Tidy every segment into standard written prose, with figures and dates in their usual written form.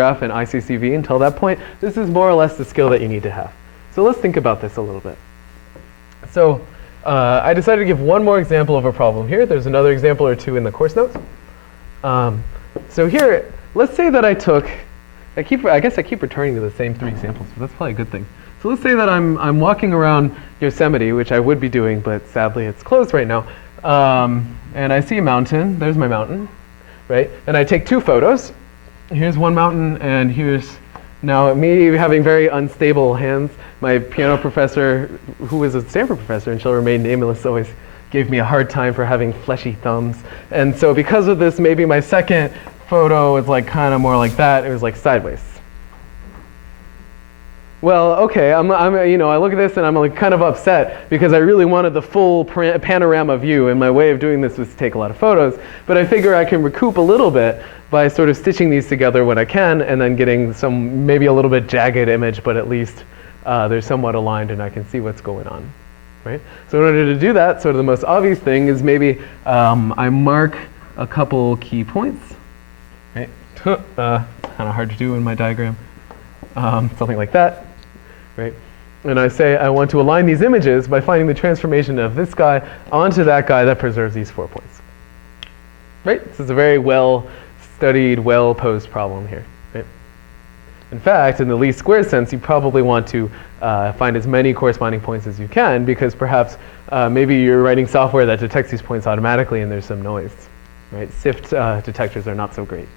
graph and ICCV until that point, this is more or less the skill that you need to have. So let's think about this a little bit. So I decided to give one more example of a problem here. There's another example or two in the course notes. So here, let's say that I guess I keep returning to the same three examples, but that's probably a good thing. So let's say that I'm walking around Yosemite, which I would be doing, but sadly it's closed right now. And I see a mountain. There's my mountain, right? And I take two photos. Here's one mountain, and here's now me having very unstable hands. My piano professor, who was a Stanford professor and shall remain nameless, always gave me a hard time for having fleshy thumbs. And so because of this, maybe my second photo is like kind of more like that. It was like sideways. Well, okay, I look at this and I'm like kind of upset because I really wanted the full panorama view, and my way of doing this was to take a lot of photos. But I figure I can recoup a little bit by sort of stitching these together when I can, and then getting some maybe a little bit jagged image, but at least they're somewhat aligned and I can see what's going on, right? So in order to do that, sort of the most obvious thing is maybe I mark a couple key points, right? Kind of hard to do in my diagram. Something like that. Right? And I say I want to align these images by finding the transformation of this guy onto that guy that preserves these 4 points. Right? This is a very well-studied, well-posed problem here. Right? In fact, in the least squares sense, you probably want to find as many corresponding points as you can, because perhaps maybe you're writing software that detects these points automatically and there's some noise. Right? SIFT detectors are not so great.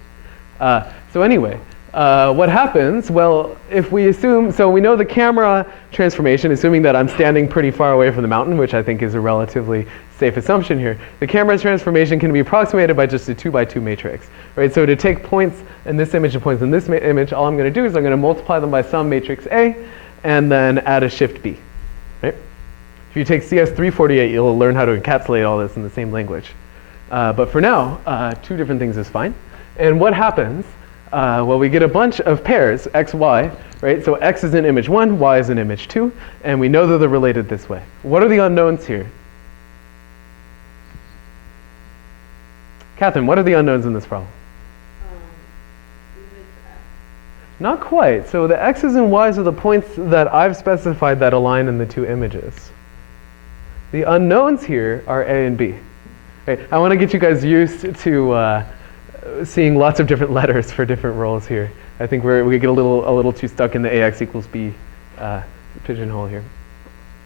So anyway, what happens? Well, if we assume, so we know the camera transformation, assuming that I'm standing pretty far away from the mountain, which I think is a relatively safe assumption here. The camera transformation can be approximated by just a 2x2 matrix, right? So to take points in this image and points in this image, all I'm going to do is I'm going to multiply them by some matrix A, and then add a shift B, right? If you take CS348, you'll learn how to encapsulate all this in the same language. But for now, two different things is fine. And what happens? Well, we get a bunch of pairs, x, y, right? So x is in image 1, y is in image 2, and we know that they're related this way. What are the unknowns here? Catherine, what are the unknowns in this problem? Not quite. So the x's and y's are the points that I've specified that align in the two images. The unknowns here are a and b. Right? I want to get you guys used to seeing lots of different letters for different roles here. I think we get a little too stuck in the ax equals b pigeonhole here.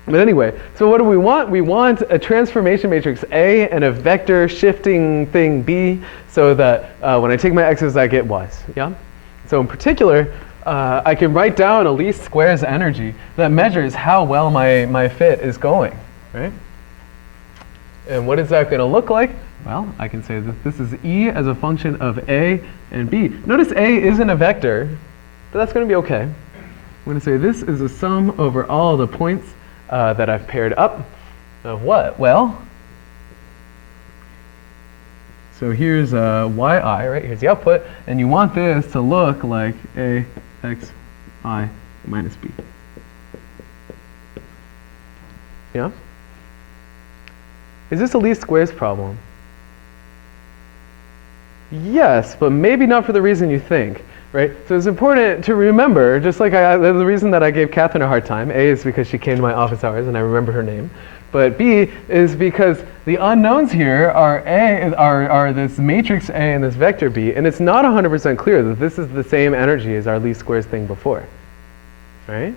But anyway, so what do we want? We want a transformation matrix A and a vector shifting thing B, so that when I take my x's, I get y's. Yeah? So in particular, I can write down a least squares energy that measures how well my fit is going, right? And what is that going to look like? Well, I can say that this is E as a function of A and B. Notice A isn't a vector, but that's going to be okay. I'm going to say this is a sum over all the points that I've paired up of what? Well, so here's yi, right? Here's the output, and you want this to look like A, x, I minus B. Yeah? Is this a least squares problem? Yes, but maybe not for the reason you think, right? So it's important to remember, just like the reason that I gave Catherine a hard time, A is because she came to my office hours and I remember her name, but B is because the unknowns here are this matrix A and this vector B, and it's not 100% clear that this is the same energy as our least squares thing before, right?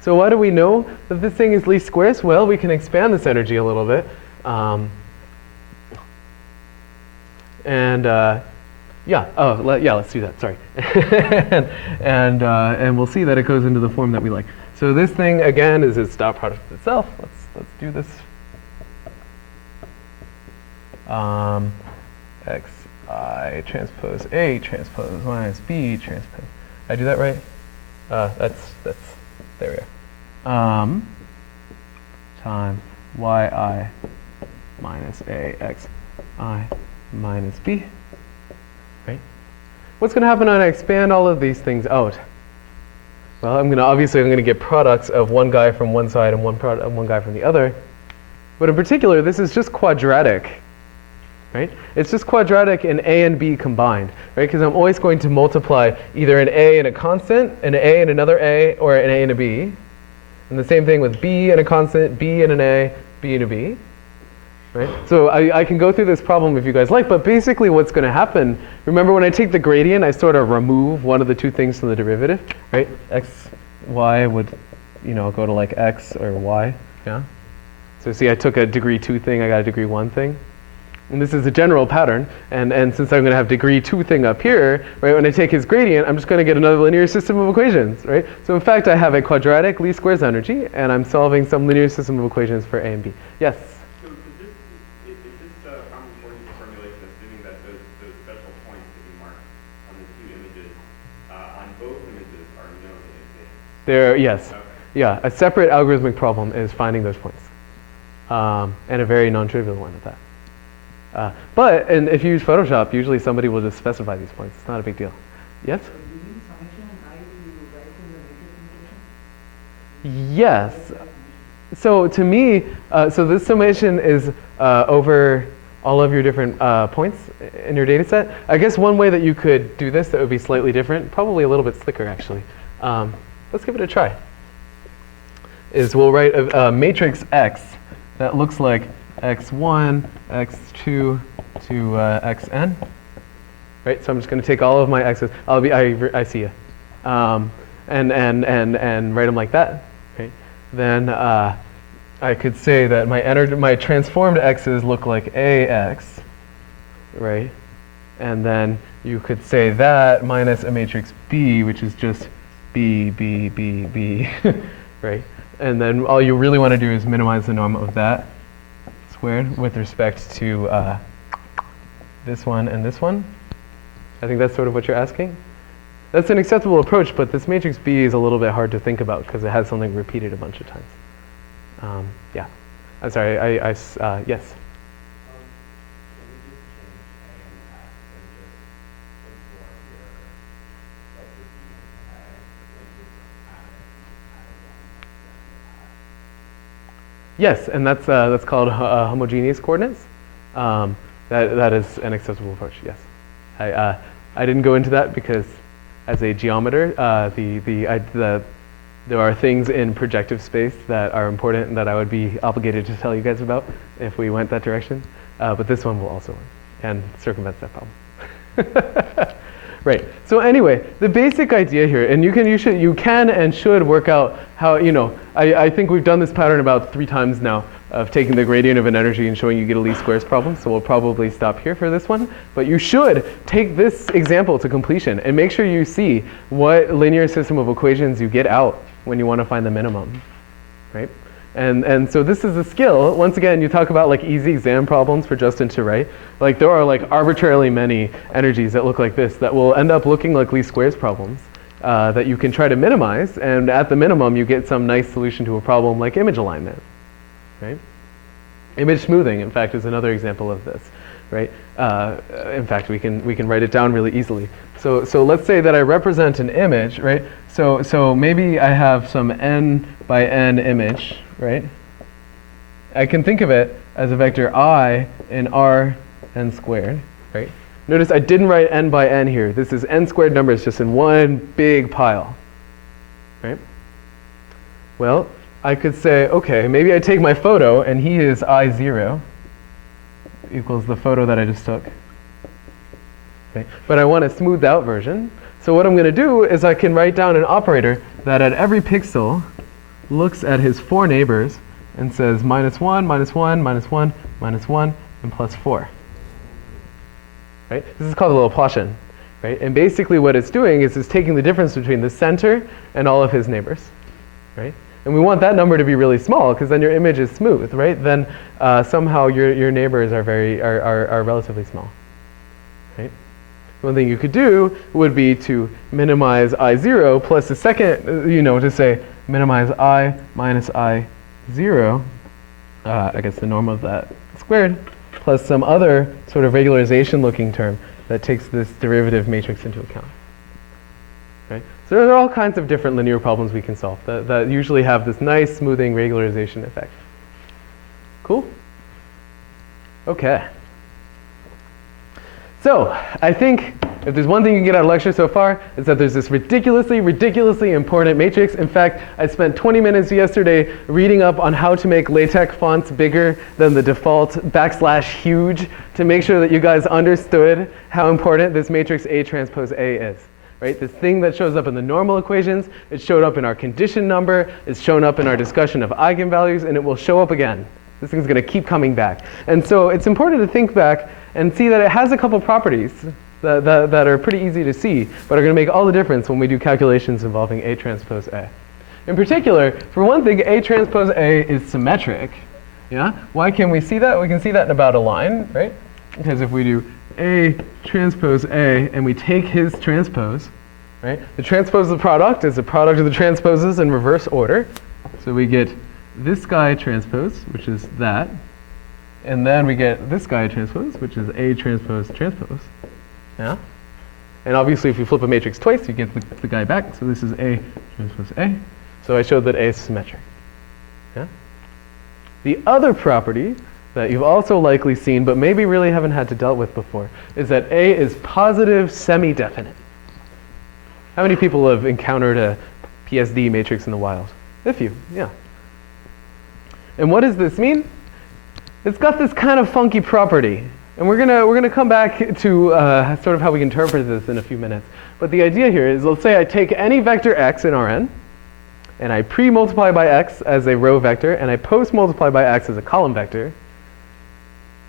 So why do we know that this thing is least squares? Well, we can expand this energy a little bit. Let's do that, sorry. and we'll see that it goes into the form that we like. So this thing, again, is its dot product of itself. Let's do this. X, I transpose A transpose minus B transpose. Did I do that right? There we go. Time yi minus A x I minus B, right? What's going to happen when I expand all of these things out? Well, obviously I'm going to get products of one guy from one side and one guy from the other. But in particular, this is just quadratic, right? It's just quadratic in a and b combined, right? Because I'm always going to multiply either an a and a constant, an a and another a, or an a and a b. And the same thing with b and a constant, b and an a, b and a b. Right? So I can go through this problem if you guys like, but basically what's going to happen, remember when I take the gradient, I sort of remove one of the two things from the derivative, right? X, y would, go to like x or y, yeah? So see, I took a degree 2 thing, I got a degree 1 thing. And this is a general pattern, and since I'm going to have degree 2 thing up here, right, when I take his gradient, I'm just going to get another linear system of equations, right? So in fact, I have a quadratic least squares energy, and I'm solving some linear system of equations for A and B. Yes? So is this problem according to formulation, assuming that those special points that you marked on the two images, on both images are known in advance? There, yes. Okay. Yeah, a separate algorithmic problem is finding those points, and a very non-trivial one at that. And if you use Photoshop, usually somebody will just specify these points. It's not a big deal. Yes? So do you need summation and I to write in the matrix notation? Yes. So to me, so this summation is over all of your different points in your data set. I guess one way that you could do this that would be slightly different, probably a little bit slicker actually. Let's give it a try. Is we'll write a matrix X that looks like x1, x2 to xn. Right? So I'm just going to take all of my x's. I see you. And write them like that. Right? Then I could say that my transformed x's look like ax. Right? And then you could say that minus a matrix B, which is just B, B, B, B. Right? And then all you really want to do is minimize the norm of that squared with respect to this one and this one. I think that's sort of what you're asking. That's an acceptable approach, but this matrix B is a little bit hard to think about because it has something repeated a bunch of times. Yeah. I'm sorry, yes? Yes, and that's called homogeneous coordinates. That is an acceptable approach. Yes, I didn't go into that because, as a geometer, there are things in projective space that are important and that I would be obligated to tell you guys about if we went that direction. But this one will also work and circumvents that problem. Right. So anyway, the basic idea here, and you can and should work out how, I think we've done this pattern about 3 times now of taking the gradient of an energy and showing you get a least squares problem. So we'll probably stop here for this one. But you should take this example to completion and make sure you see what linear system of equations you get out when you want to find the minimum, right? And so this is a skill. Once again, you talk about like easy exam problems for Justin to write. Like there are like arbitrarily many energies that look like this that will end up looking like least squares problems that you can try to minimize. And at the minimum, you get some nice solution to a problem like image alignment, right? Image smoothing, in fact, is another example of this, right? In fact, we can write it down really easily. So let's say that I represent an image, right? So maybe I have some n by n image, right? I can think of it as a vector I in R n squared, right? Notice I didn't write n by n here. This is n squared numbers just in one big pile, right? Well, I could say, okay, maybe I take my photo and he is I0 equals the photo that I just took. Okay. But I want a smoothed out version. So what I'm going to do is I can write down an operator that at every pixel looks at his 4 neighbors and says -1, -1, -1, -1, and +4. Right? This is called a Laplacian. Right? And basically what it's doing is it's taking the difference between the center and all of his neighbors. Right? And we want that number to be really small because then your image is smooth, right? Then somehow your neighbors are relatively small. Right? One thing you could do would be to minimize I0 plus a second, to say minimize I minus I0, I guess the norm of that squared, plus some other sort of regularization looking term that takes this derivative matrix into account. Right? So there are all kinds of different linear problems we can solve that usually have this nice smoothing regularization effect. Cool? Okay. So I think if there's one thing you can get out of lecture so far, it's that there's this ridiculously, ridiculously important matrix. In fact, I spent 20 minutes yesterday reading up on how to make LaTeX fonts bigger than the default \huge to make sure that you guys understood how important this matrix A transpose A is. Right? This thing that shows up in the normal equations, it showed up in our condition number, it's shown up in our discussion of eigenvalues, and it will show up again. This thing's going to keep coming back. And so it's important to think back and see that it has a couple properties that are pretty easy to see, but are going to make all the difference when we do calculations involving A transpose A. In particular, for one thing, A transpose A is symmetric. Yeah? Why can we see that? We can see that in about a line, right? Because if we do A transpose A and we take his transpose, right? The transpose of the product is the product of the transposes in reverse order. So we get this guy transpose, which is that. And then we get this guy transpose, which is A transpose transpose. Yeah? And obviously, if you flip a matrix twice, you get the guy back. So this is A transpose A. So I showed that A is symmetric. Yeah? The other property that you've also likely seen, but maybe really haven't had to deal with before, is that A is positive semi-definite. How many people have encountered a PSD matrix in the wild? A few, yeah. And what does this mean? It's got this kind of funky property. And we're gonna come back to sort of how we interpret this in a few minutes. But the idea here is, let's say I take any vector x in Rn, and I pre-multiply by x as a row vector, and I post-multiply by x as a column vector.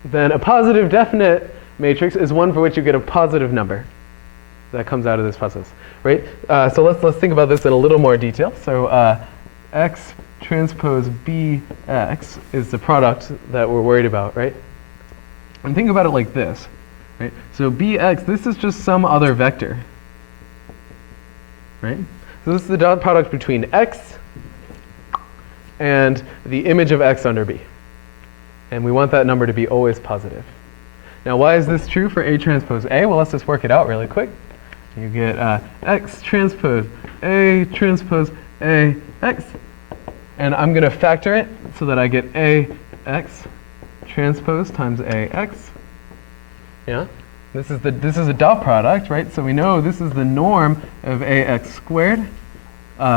Then a positive definite matrix is one for which you get a positive number that comes out of this process, right? So let's think about this in a little more detail. So x transpose bx is the product that we're worried about, right? And think about it like this, right? So bx, this is just some other vector, right? So this is the dot product between x and the image of x under B. And we want that number to be always positive. Now, why is this true for A transpose A? Well, let's just work it out really quick. You get x transpose A transpose A x. And I'm going to factor it so that I get AX transpose times AX. Yeah? This is a dot product, right? So we know this is the norm of AX squared,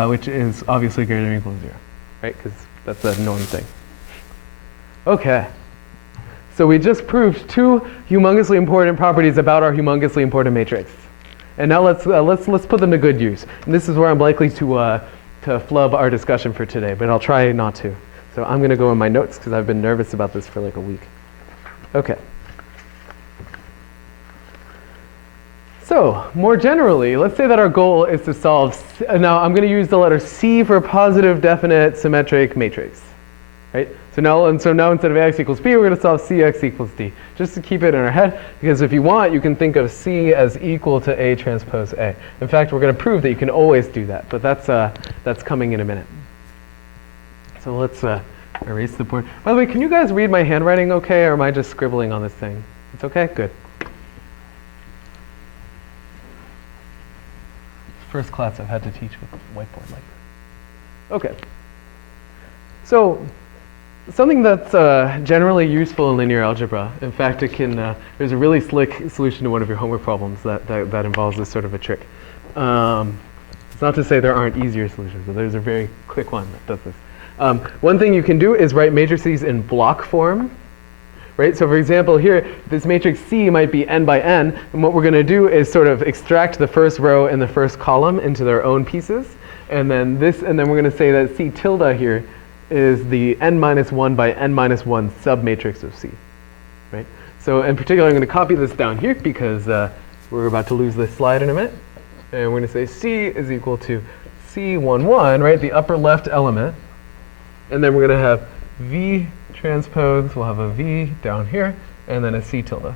which is obviously greater than or equal to 0, right? Because that's a norm thing. Okay. So we just proved two humongously important properties about our humongously important matrix. And now let's put them to good use. And this is where I'm likely to flub our discussion for today, but I'll try not to. So I'm going to go in my notes because I've been nervous about this for like a week. Okay. So more generally, let's say that our goal is to solve, now I'm going to use the letter C for positive definite symmetric matrix, right? So now instead of Ax equals B, we're going to solve Cx equals D, just to keep it in our head, because if you want, you can think of C as equal to A transpose A. In fact, we're going to prove that you can always do that, but that's coming in a minute. So let's erase the board. By the way, can you guys read my handwriting okay, or am I just scribbling on this thing? It's okay? Good. First class I've had to teach with a whiteboard like this. Okay. So something that's generally useful in linear algebra, in fact, it can, there's a really slick solution to one of your homework problems that involves this sort of a trick. It's not to say there aren't easier solutions, but there's a very quick one that does this. One thing you can do is write matrices in block form. Right? So for example, here, this matrix C might be n by n, and what we're going to do is sort of extract the first row and the first column into their own pieces, and then we're going to say that C tilde here is the n minus 1 by n minus 1 submatrix of C. Right? So in particular, I'm going to copy this down here because we're about to lose this slide in a minute, and we're going to say C is equal to C11, right, the upper left element, and then we're going to have V transpose, we'll have a V down here, and then a C tilde.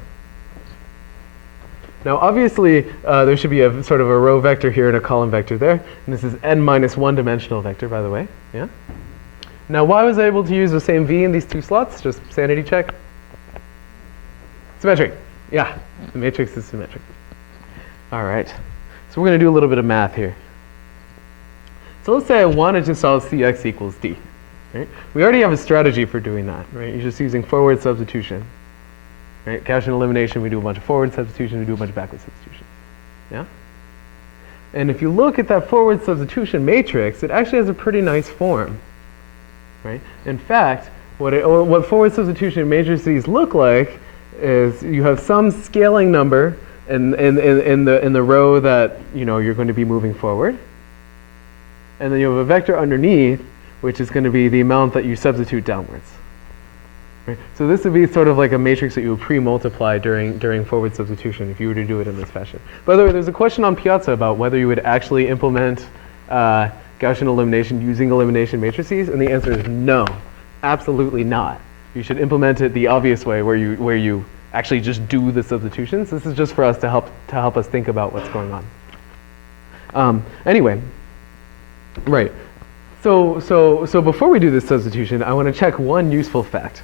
Now obviously, there should be a sort of a row vector here and a column vector there, and this is n minus 1 dimensional vector, by the way. Yeah. Now why was I able to use the same V in these two slots? Just sanity check. Symmetric. Yeah, the matrix is symmetric. All right. So we're going to do a little bit of math here. So let's say I wanted to solve Cx equals D. Right? We already have a strategy for doing that, right? You're just using forward substitution. Right? Gaussian elimination, we do a bunch of forward substitution, we do a bunch of backward substitution. Yeah? And if you look at that forward substitution matrix, it actually has a pretty nice form. Right? In fact, what forward substitution matrices look like is you have some scaling number in the row that you're going to be moving forward. And then you have a vector underneath, which is going to be the amount that you substitute downwards. Right? So this would be sort of like a matrix that you would pre-multiply during forward substitution if you were to do it in this fashion. By the way, there's a question on Piazza about whether you would actually implement Gaussian elimination using elimination matrices, and the answer is no, absolutely not. You should implement it the obvious way, where you actually just do the substitutions. This is just for us to help us think about what's going on. Anyway, right. So before we do this substitution, I want to check one useful fact,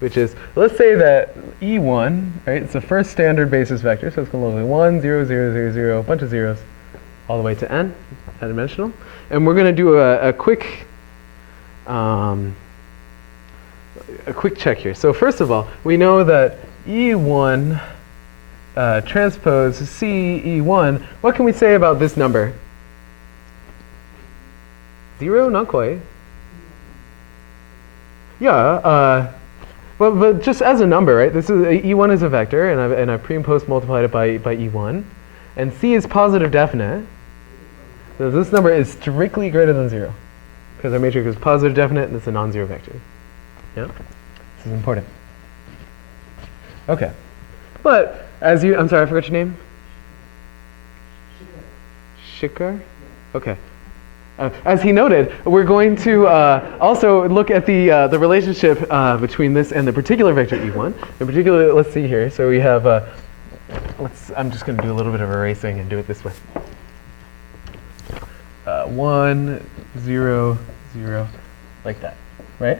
which is, let's say that E1, right, it's the first standard basis vector, so it's going to look like 1, 0, 0, 0, 0, a bunch of zeros, all the way to n, n-dimensional. And we're going to do a quick check here. So first of all, we know that E1 transpose C E1, what can we say about this number? 0? Not quite. Yeah, but just as a number, right? This is E1 is a vector, and I pre and post multiplied it by E1, and C is positive definite. So this number is strictly greater than 0, because our matrix is positive definite, and it's a non-zero vector. Yeah, this is important. Okay, but I'm sorry, I forgot your name. Shikar. Okay. As he noted, we're going to also look at the relationship between this and the particular vector E1. In particular, let's see here. So we have, I'm just going to do a little bit of erasing and do it this way. 1, 0, 0, like that, right?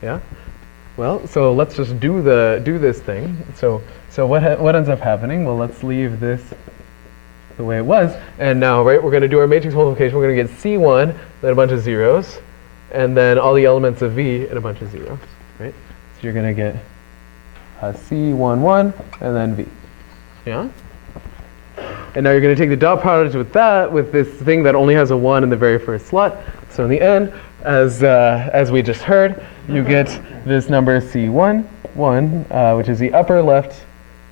Yeah. Well, so let's just do this thing. So what ends up happening? Well, let's leave this the way it was. And now, right, we're going to do our matrix multiplication. We're going to get C1, then a bunch of zeros, and then all the elements of V and a bunch of zeros, right? So you're going to get C1, 1, and then V. Yeah? And now you're going to take the dot product with this thing that only has a 1 in the very first slot. So in the end, as we just heard, you get this number C1, 1, which is the upper left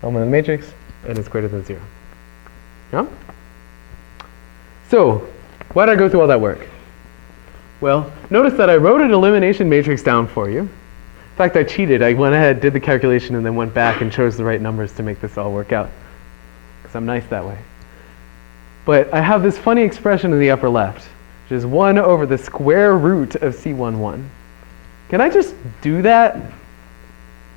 element of the matrix, and it's greater than 0. Yeah? So, why did I go through all that work? Well, notice that I wrote an elimination matrix down for you. In fact, I cheated. I went ahead, did the calculation, and then went back and chose the right numbers to make this all work out. Because I'm nice that way. But I have this funny expression in the upper left, which is 1 over the square root of C11. Can I just do that?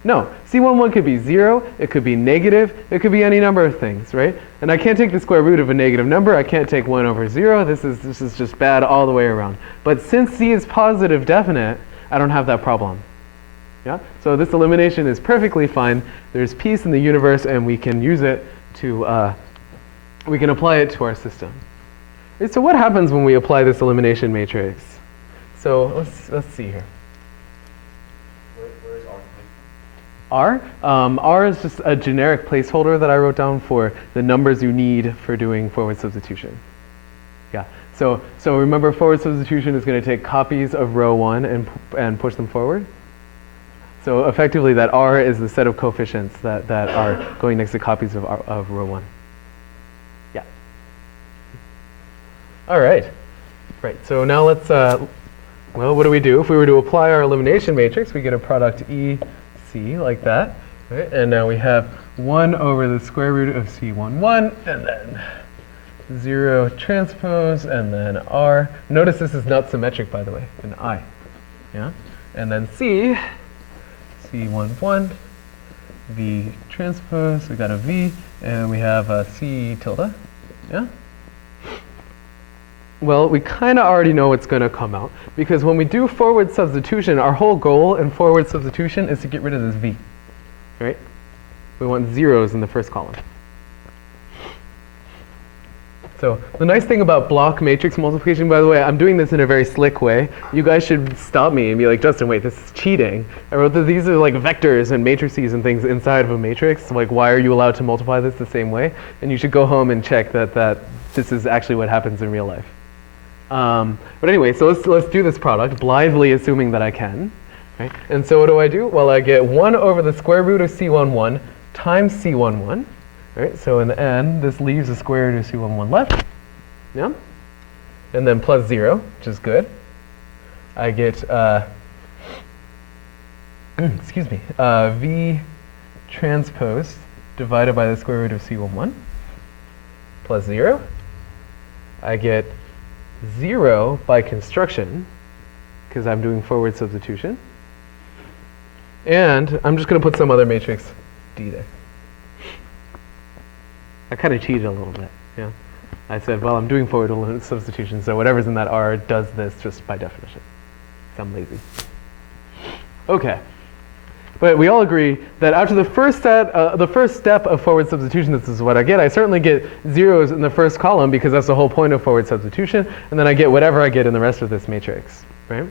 No, C11 could be 0, it could be negative, it could be any number of things, right? And I can't take the square root of a negative number, I can't take 1 over 0, this is just bad all the way around. But since C is positive definite, I don't have that problem. Yeah? So this elimination is perfectly fine. There's peace in the universe, and we can use it to, we can apply it to our system. Right, so what happens when we apply this elimination matrix? So let's see here. R? R is just a generic placeholder that I wrote down for the numbers you need for doing forward substitution. Yeah, so remember, forward substitution is going to take copies of row 1 and push them forward. So effectively, that R is the set of coefficients that are going next to copies of row 1. Yeah. All right. Right, so now let's, well, what do we do? If we were to apply our elimination matrix, we get a product E C like that, right? And now we have 1 over the square root of C11, and then 0 transpose, and then R. Notice this is not symmetric, by the way, in I. Yeah? And then C11, V transpose, we got a V, and we have a C tilde. Yeah? Well, we kind of already know what's going to come out, because when we do forward substitution, our whole goal in forward substitution is to get rid of this V, right? We want zeros in the first column. So the nice thing about block matrix multiplication, by the way, I'm doing this in a very slick way. You guys should stop me and be like, Justin, wait, this is cheating. I wrote that these are like vectors and matrices and things inside of a matrix. Like, why are you allowed to multiply this the same way? And you should go home and check that this is actually what happens in real life. But anyway, so let's do this product, blithely assuming that I can. Right? And so what do? Well, I get 1 over the square root of C11 times C11. Right? So in the end, this leaves the square root of C11 left. Yeah? And then plus 0, which is good. I get, excuse me, V transpose divided by the square root of C11 plus 0. I get 0 by construction, because I'm doing forward substitution. And I'm just going to put some other matrix D there. I kind of cheated a little bit, yeah. I said, well, I'm doing forward substitution, so whatever's in that R does this just by definition. So I'm lazy. Okay. But we all agree that after the first step of forward substitution, this is what I get. I certainly get zeros in the first column because that's the whole point of forward substitution, and then I get whatever I get in the rest of this matrix, right?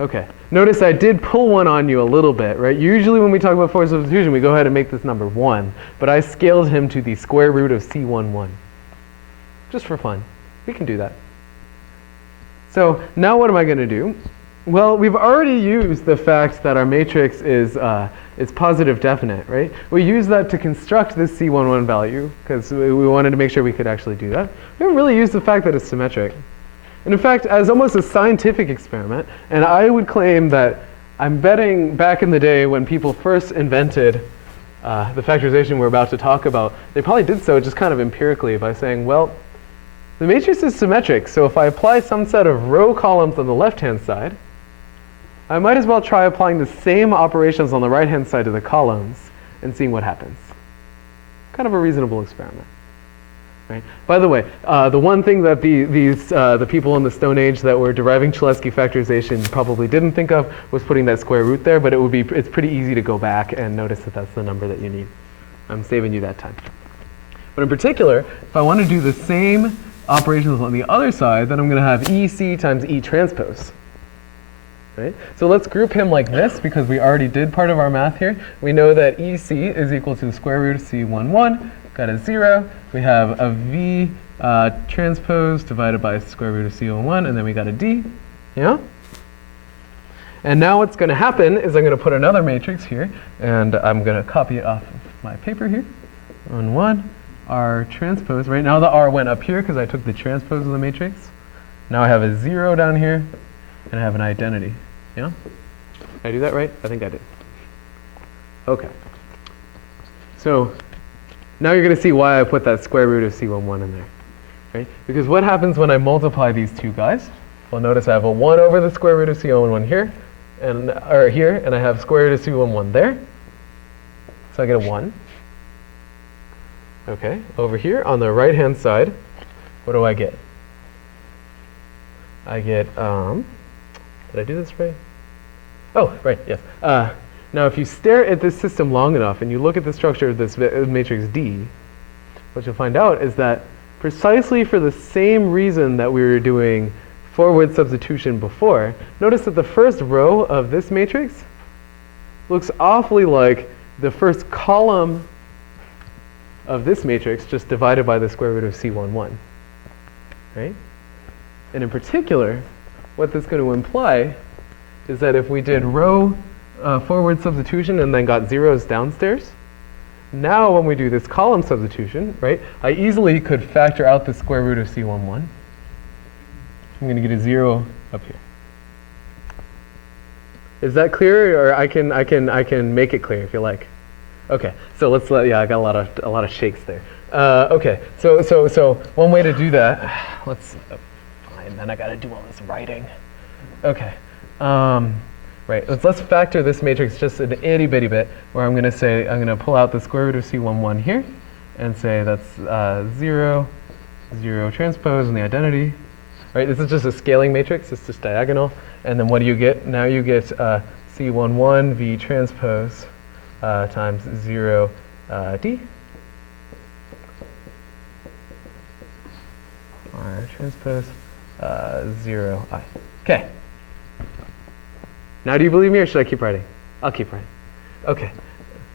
Okay. Notice I did pull one on you a little bit, right? Usually when we talk about forward substitution, we go ahead and make this number 1, but I scaled him to the square root of C11, just for fun. We can do that. So now what am I going to do? Well, we've already used the fact that our matrix is positive definite, right? We use that to construct this C11 value because we wanted to make sure we could actually do that. We haven't really used the fact that it's symmetric. And in fact, as almost a scientific experiment, and I would claim that I'm betting back in the day when people first invented the factorization we're about to talk about, they probably did so just kind of empirically by saying, well, the matrix is symmetric, so if I apply some set of row columns on the left-hand side, I might as well try applying the same operations on the right-hand side of the columns and seeing what happens. Kind of a reasonable experiment. Right? By the way, the one thing that the people in the Stone Age that were deriving Cholesky factorization probably didn't think of was putting that square root there, but it's pretty easy to go back and notice that that's the number that you need. I'm saving you that time. But in particular, if I want to do the same operations on the other side, then I'm going to have EC times E transpose. Right? So let's group him like this because we already did part of our math here. We know that EC is equal to the square root of C11, got a 0. We have a V transpose divided by the square root of C11, and then we got a D. Yeah? And now what's going to happen is I'm going to put another matrix here, and I'm going to copy it off of my paper here. On 1, R transpose. Right now the R went up here because I took the transpose of the matrix. Now I have a 0 down here, and I have an identity. Yeah? Did I do that right? I think I did. Okay. So now you're going to see why I put that square root of C11 in there. Right? Because what happens when I multiply these two guys? Well, notice I have a 1 over the square root of C11 here, and I have square root of C11 there. So I get a 1. Okay, over here on the right-hand side, what do I get? I get, did I do this right? Oh, right, yes. Now if you stare at this system long enough and you look at the structure of this matrix D, what you'll find out is that precisely for the same reason that we were doing forward substitution before, notice that the first row of this matrix looks awfully like the first column of this matrix just divided by the square root of C11, right? And in particular, what this is going to imply is that if we did row forward substitution and then got zeros downstairs, now when we do this column substitution, right, I easily could factor out the square root of C11. I'm going to get a 0 up here. Is that clear, or I can make it clear if you like? Okay, so let's yeah, I got a lot of shakes there. Okay, so one way to do that, let's fine. Then I got to do all this writing. Okay, right. Let's factor this matrix just an itty bitty bit, where I'm going to say I'm going to pull out the square root of C11 here, and say that's 0, 0 transpose, and the identity. Right. This is just a scaling matrix. It's just diagonal, and then what do you get? Now you get C11 V transpose times 0 D. transpose 0 I. Okay. Now do you believe me, or should I keep writing? I'll keep writing. Okay.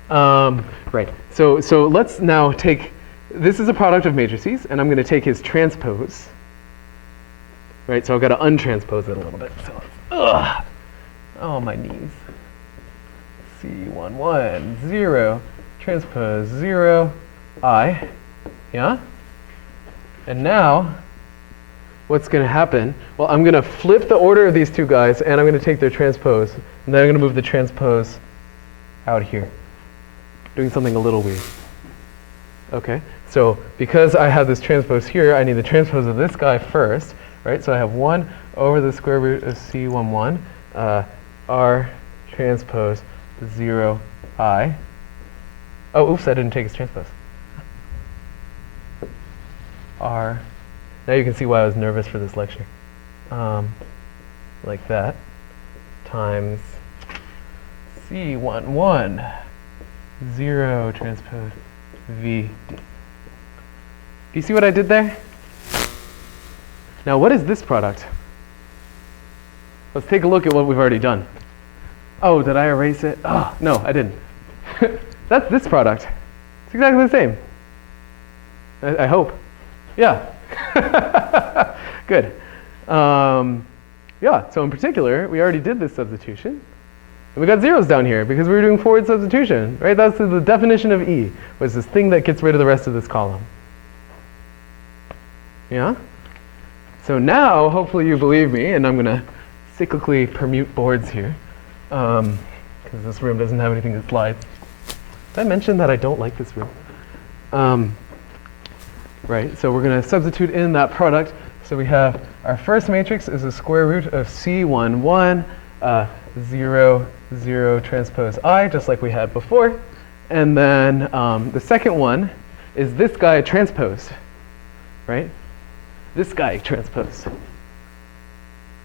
Right. So let's now take, this is a product of matrices, and I'm going to take his transpose. Right, so I've got to untranspose it a little bit. So, ugh. Oh, my knees. C11, 0, transpose 0, I. Yeah? And now, what's going to happen? Well, I'm going to flip the order of these two guys, and I'm going to take their transpose. And then I'm going to move the transpose out here, doing something a little weird. Okay, so because I have this transpose here, I need the transpose of this guy first, right? So I have 1 over the square root of C11, R transpose 0 I. Oh, oops, I didn't take his transpose. R. Now you can see why I was nervous for this lecture. Like that, times C11, 0 transpose V. Do you see what I did there? Now what is this product? Let's take a look at what we've already done. Oh, did I erase it? Oh, no, I didn't. That's this product. It's exactly the same. I hope. Yeah. Good. Yeah, so in particular, we already did this substitution. And we got zeros down here because we were doing forward substitution, right? That's the definition of E, was this thing that gets rid of the rest of this column. Yeah? So now, hopefully you believe me, and I'm going to cyclically permute boards here, because this room doesn't have anything that slides. Did I mention that I don't like this room? Right, so we're going to substitute in that product. So we have our first matrix is a square root of C11, 0, 0 transpose I, just like we had before. And then the second one is this guy transposed, right? This guy transposed.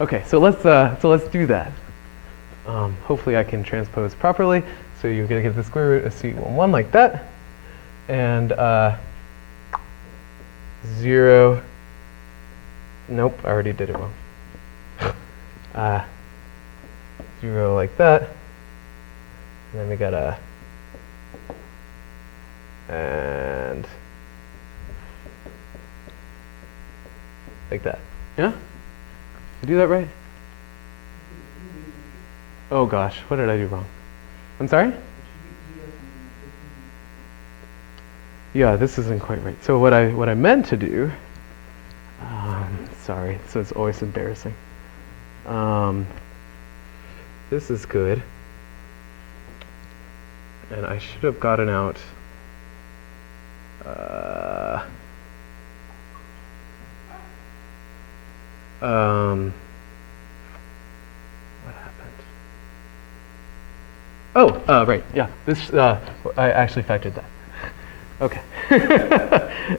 Okay, so let's do that. Hopefully I can transpose properly. So you're going to get the square root of C11 like that. And 0, nope, I already did it wrong. 0 like that. And then we got a, and like that. Yeah? Did I do that right? Oh gosh, what did I do wrong? I'm sorry? Yeah, this isn't quite right. So what I meant to do, sorry, so it's always embarrassing. This is good. And I should have gotten out what happened? Oh, right, yeah. This I actually factored that. Okay.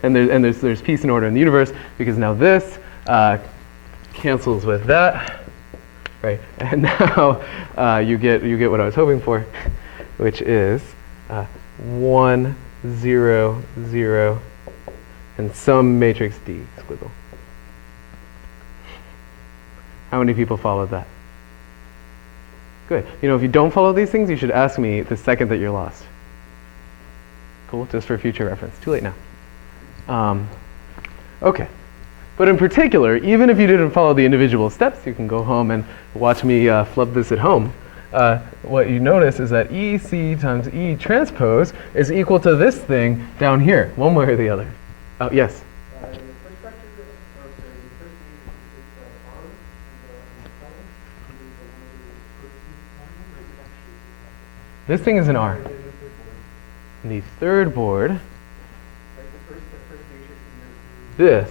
and there's peace and order in the universe because now this cancels with that, right? And now you get what I was hoping for, which is 1, 0, 0, and some matrix D squiggle. How many people followed that? Good. You know, if you don't follow these things, you should ask me the second that you're lost. Cool, just for future reference. Too late now. Okay. But in particular, even if you didn't follow the individual steps, you can go home and watch me flub this at home. What you notice is that EC times E transpose is equal to this thing down here, one way or the other. Oh, yes? This thing is an R. And the third board, this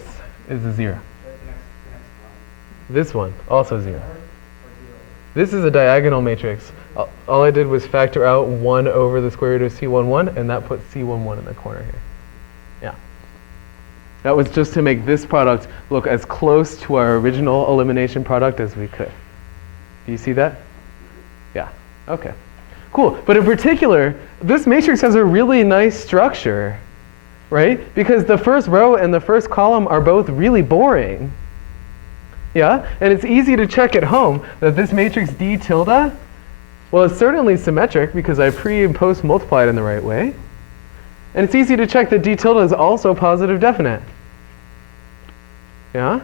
is a 0. This one, also 0. This is a diagonal matrix. All I did was factor out 1 over the square root of C11, and that puts C11 in the corner here. Yeah. That was just to make this product look as close to our original elimination product as we could. Do you see that? Yeah. Okay. Cool. But in particular, this matrix has a really nice structure. right? Because the first row and the first column are both really boring. Yeah? And it's easy to check at home that this matrix D tilde, well, it's certainly symmetric because I pre and post multiplied in the right way. And it's easy to check that D tilde is also positive definite. Yeah?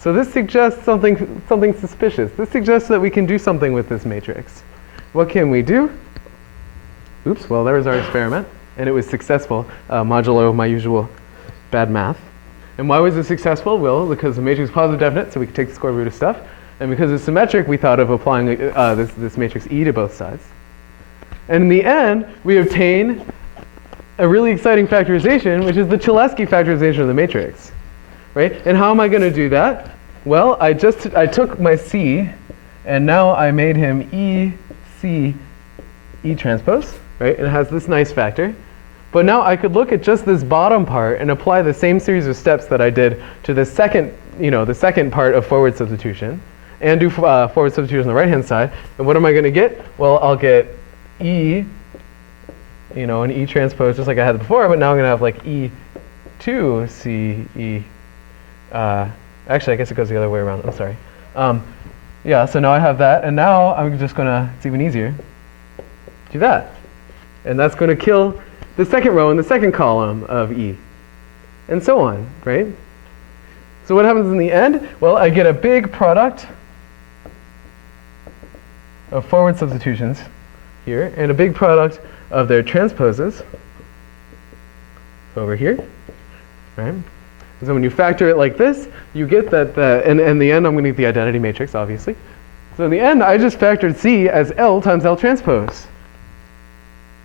So this suggests something suspicious. This suggests that we can do something with this matrix. What can we do? Oops, well, there was our experiment. And it was successful, modulo my usual bad math. And why was it successful? Well, because the matrix is positive definite, so we could take the square root of stuff. And because it's symmetric, we thought of applying this matrix E to both sides. And in the end, we obtain a really exciting factorization, which is the Cholesky factorization of the matrix. Right? And how am I going to do that? Well, I took my C, and now I made him E, C, E transpose. Right? And it has this nice factor. But now I could look at just this bottom part and apply the same series of steps that I did to the second part of forward substitution, and do forward substitution on the right-hand side. And what am I going to get? Well, I'll get E, an E transpose just like I had before, but now I'm going to have like E2 C E. Actually, I guess it goes the other way around. I'm sorry. Yeah, so now I have that, and now I'm just going to, it's even easier, do that. And that's going to kill the second row and the second column of E, and so on, right? So what happens in the end? Well, I get a big product of forward substitutions here, and a big product of their transposes over here, right? So when you factor it like this, you get that, and in the end, I'm going to get the identity matrix, obviously. So in the end, I just factored C as L times L transpose,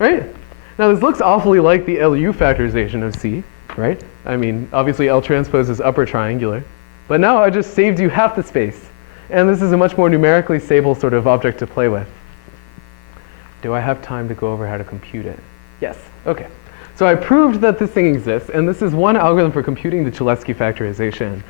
right? Now this looks awfully like the LU factorization of C, right? I mean, obviously L transpose is upper triangular. But now I just saved you half the space. And this is a much more numerically stable sort of object to play with. Do I have time to go over how to compute it? Yes, okay. So I proved that this thing exists, and this is one algorithm for computing the Cholesky factorization,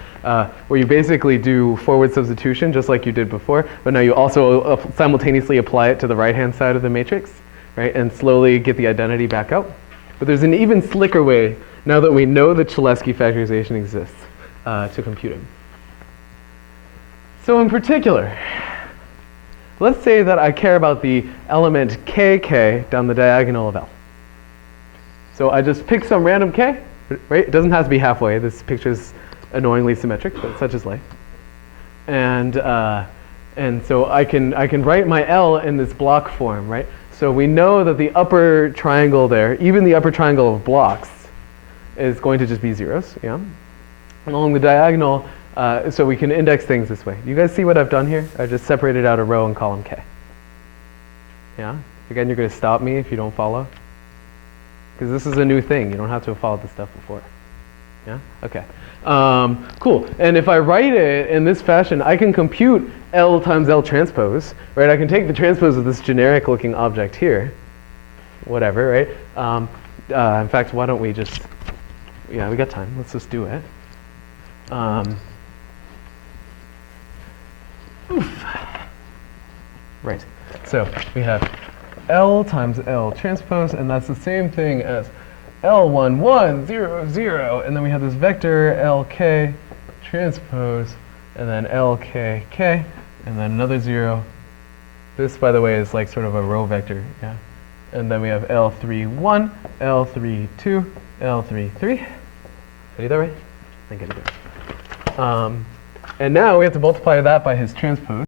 where you basically do forward substitution just like you did before, but now you also simultaneously apply it to the right-hand side of the matrix. Right, and slowly get the identity back out. But there's an even slicker way, now that we know that Cholesky factorization exists, to compute it. So in particular, let's say that I care about the element kk down the diagonal of L. So I just pick some random k, right? It doesn't have to be halfway. This picture's annoyingly symmetric, but such is life. And so I can write my L in this block form, right? So we know that the upper triangle there, even the upper triangle of blocks, is going to just be zeros, yeah? And along the diagonal, so we can index things this way. You guys see what I've done here? I just separated out a row in column K. Yeah? Again, you're going to stop me if you don't follow. Because this is a new thing. You don't have to have followed this stuff before. Yeah? Okay. Cool. And if I write it in this fashion, I can compute L times L transpose, right? I can take the transpose of this generic looking object here, whatever, right? In fact, why don't we just, yeah, we got time. Let's just do it. Right. So we have L times L transpose, and that's the same thing as L1, 1, 0, 0, and then we have this vector LK transpose, and then LKK, and then another 0. This, by the way, is like sort of a row vector, yeah. And then we have L3, 1, L3, 2, L3, 3. Did I do that right? I think I did. And now we have to multiply that by his transpose.